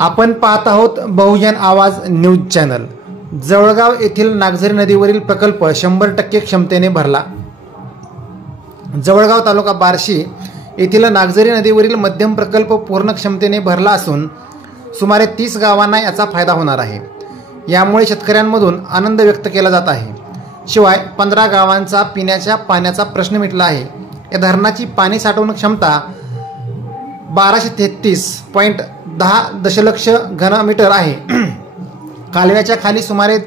आपण पाहत आहोत बहुजन आवाज न्यूज चॅनल। जवळगाव येथील नागझरी नदीवरील प्रकल्प 100% क्षमतेने भरला। जवळगाव तालुका बार्शी येथील नागझरी नदीवरील मध्यम प्रकल्प पूर्ण क्षमतेने भरला असून सुमारे 30 गावांना याचा फायदा होणार आहे। यामुळे शेतकऱ्यांमधून आनंद व्यक्त केला जात आहे। शिवाय 15 गावांचा पिण्याच्या पाण्याचा प्रश्न मिटला आहे। या धरणाची पाणी साठवणूक क्षमता 1233.10 दशलक्ष घनमीटर आहे। कालव्याच्या खाली सुमारे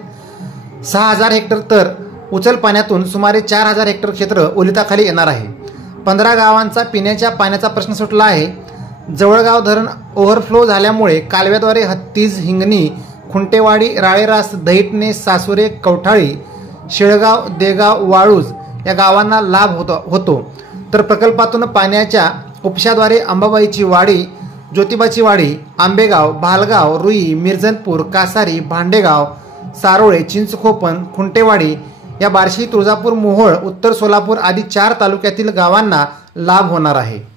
6000 हेक्टर तर उचल पाण्यातून सुमारे 4000 हेक्टर क्षेत्र ओलिताखाली येणार आहे। 15 गावांचा पिण्याच्या पाण्याचा प्रश्न सुटला आहे। जवळगाव धरण ओव्हरफ्लो झाल्यामुळे कालव्याद्वारे हत्तीज, हिंगणी, खुंटेवाडी, राळेरास, दहिटणे, सासुरे, कवठाळी, शेळगाव, देगाव, वाळूज या गावांना लाभ होतो। तर प्रकल्पातून पाण्याच्या उपशाद्वारे अंबाबाईची वाडी, ज्योतिबाची वाडी, आंबेगाव, भालगाव, रुई, मिरजनपूर, कासारी, भांडेगाव, सारोळे, चिंचखोपण, खुंटेवाडी या बार्शी, तुळजापूर, मोहोळ, उत्तर सोलापूर आदी 4 तालुक्यातील गावांना लाभ होणार आहे।